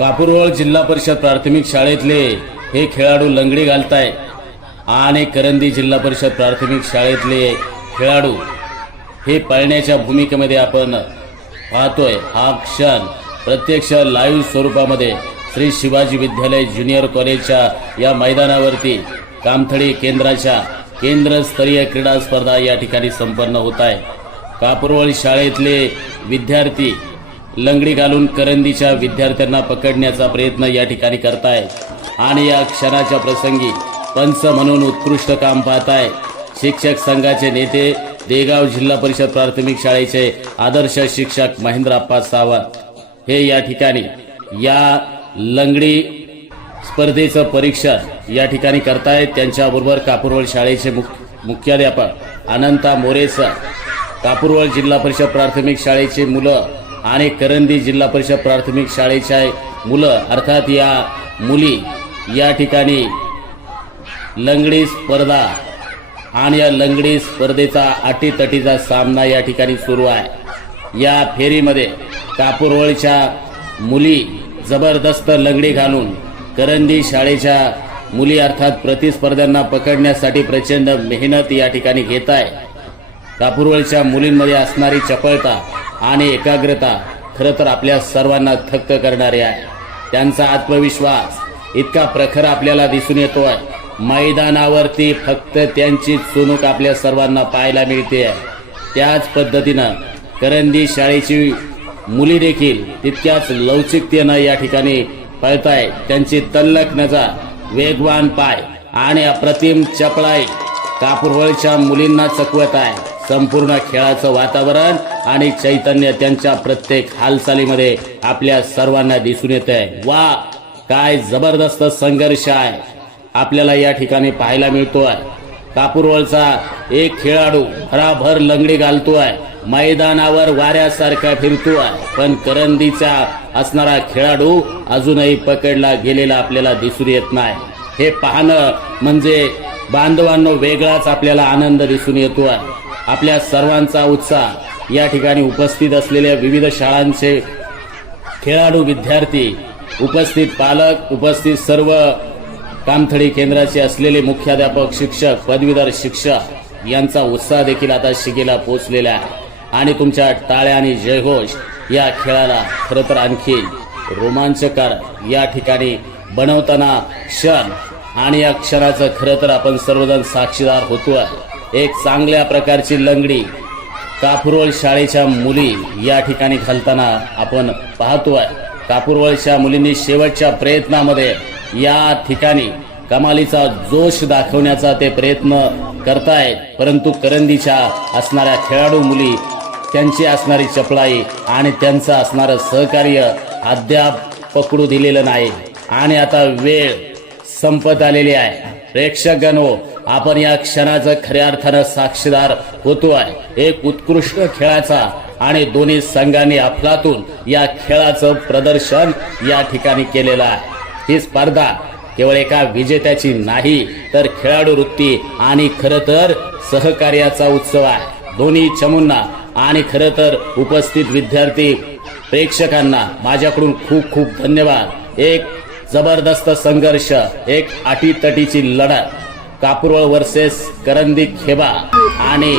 कापूरवळ जिल्हा परिषद प्राथमिक शाळेतले हे खेळाडू लंगडी घालताय. आणि करंदी जिल्हा परिषद प्राथमिक शाळेतले खेळाडू हे पळण्याच्या भूमिकेमध्ये आपण पाहतोय. हा क्षण प्रत्यक्ष लाईव्ह स्वरूपामध्ये श्री शिवाजी विद्यालय ज्युनियर कॉलेजच्या या मैदानावरती कामथडी केंद्राच्या केंद्रस्तरीय क्रीडा स्पर्धा या ठिकाणी संपन्न होत आहे. कापूरवळ शाळेतले विद्यार्थी लंगडी घालून करंदीच्या विद्यार्थ्यांना पकडण्याचा प्रयत्न या ठिकाणी करतायत. आणि या क्षणाच्या प्रसंगी पंच म्हणून उत्कृष्ट काम पाहताय. शिक्षक संघाचे नेते देगाव जिल्हा परिषद प्राथमिक शाळेचे आदर्श शिक्षक महेंद्रप्पा सावंत. हे या ठिकाणी या लंगडी स्पर्धेचं परीक्षण या ठिकाणी करतायत. त्यांच्याबरोबर कापूरवळ शाळेचे मुख मुख्याध्यापक अनंता मोरेसर कापूरवळ जिल्हा परिषद प्राथमिक शाळेची मुलं आणि करंदी जिल्हा परिषद प्राथमिक शाळेच्या मुलं अर्थात या मुली या ठिकाणी लंगडी स्पर्धा आणि या लंगडी स्पर्धेचा अटीतटीचा सामना या ठिकाणी सुरू आहे. या फेरीमध्ये कापूरवळच्या मुली जबरदस्त लंगडी घालून करंदी शाळेच्या मुली अर्थात प्रतिस्पर्ध्यांना पकडण्यासाठी प्रचंड मेहनत या ठिकाणी घेत आहे. कापूरवळच्या मुलींमध्ये असणारी चपळता आणि एकाग्रता खरं तर आपल्या सर्वांना थक्क करणारी आहे. त्यांचा आत्मविश्वास इतका प्रखर आपल्याला दिसून येतोय. मैदानावरती फक्त त्यांची चुणूक आपल्या सर्वांना पाहायला मिळते. त्याच पद्धतीनं करंदी शाळेची मुली देखील तितक्याच लवचिकतेनं या ठिकाणी पळताय. त्यांची तल्लक नजा वेगवान पाय आणि अप्रतिम चपळाई कापूरवळच्या मुलींना चकवत आहे. संपूर्ण खेळाचं वातावरण आणि चैतन्य त्यांच्या प्रत्येक हालचालीमध्ये आपल्या सर्वांना दिसून येत आहे वा काय जबरदस्त संघर्ष आहे. आपल्याला या ठिकाणी पाहायला मिळतोय. कापूरवळचा एक खेळाडू भराभर लंगडी घालतोय. मैदानावर वाऱ्यासारखा फिरतोय. पण करंदीचा असणारा खेळाडू अजूनही पकडला गेलेला आपल्याला दिसून येत नाही. हे पाहणं म्हणजे बांधवांनो वेगळाच आपल्याला आनंद दिसून येतोय. आपल्या सर्वांचा उत्साह. या ठिकाणी उपस्थित असलेल्या विविध शाळांचे खेळाडू विद्यार्थी उपस्थित पालक उपस्थित सर्व कामथडी केंद्राचे असलेले मुख्याध्यापक शिक्षक पदवीधर शिक्षक यांचा उत्साह देखील आता शिगेला पोचलेला आहे. आणि तुमच्या टाळ्या आणि जयघोष या खेळाला खरं तर आणखी रोमांचकार या ठिकाणी बनवताना क्षण आणि या क्षणाचं खरं तर आपण सर्वजण साक्षीदार होतो आहे. एक चांगल्या प्रकारची लंगडी कापूरवळ शाळेच्या मुली या ठिकाणी घालताना आपण पाहतोय कापूरवळच्या मुलींनी शेवटच्या प्रयत्नामध्ये या ठिकाणी कमालीचा जोश दाखवण्याचा ते प्रयत्न करतायत. परंतु करंदीच्या असणाऱ्या खेळाडू मुली त्यांची असणारी चपळाई आणि त्यांचं असणारं सहकार्य अद्याप पकडू दिलेलं नाही. आणि आता वेळ संपत आलेली आहे. प्रेक्षकगणो आपण या क्षणाचं खऱ्या अर्थानं साक्षीदार होतोय एक उत्कृष्ट खेळाचा आणि दोन्ही संघांनी अफलातून या खेळाचं प्रदर्शन या ठिकाणी केलेलं आहे. ही स्पर्धा केवळ एका विजेत्याची नाही तर खेळाडू वृत्ती आणि खरं तर सहकार्याचा उत्सव आहे. दोन्ही चमूंना आणि खरं तर उपस्थित विद्यार्थी प्रेक्षकांना माझ्याकडून खूप खूप धन्यवाद. एक जबरदस्त संघर्ष एक अटीतटीची लढत. कापूरवळ वर्सेस करंदी खेबा. आणि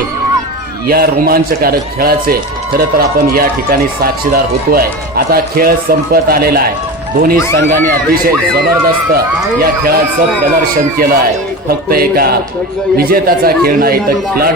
या रोमांचकारक खेळाचे खरं तर आपण या ठिकाणी साक्षीदार होतोय. आता खेळ संपत आलेला आहे. दोन्ही संघांनी अतिशय जबरदस्त या खेळाचं प्रदर्शन केलं आहे फक्त एका विजेत्याचा खेळ नाही तर खेळाडू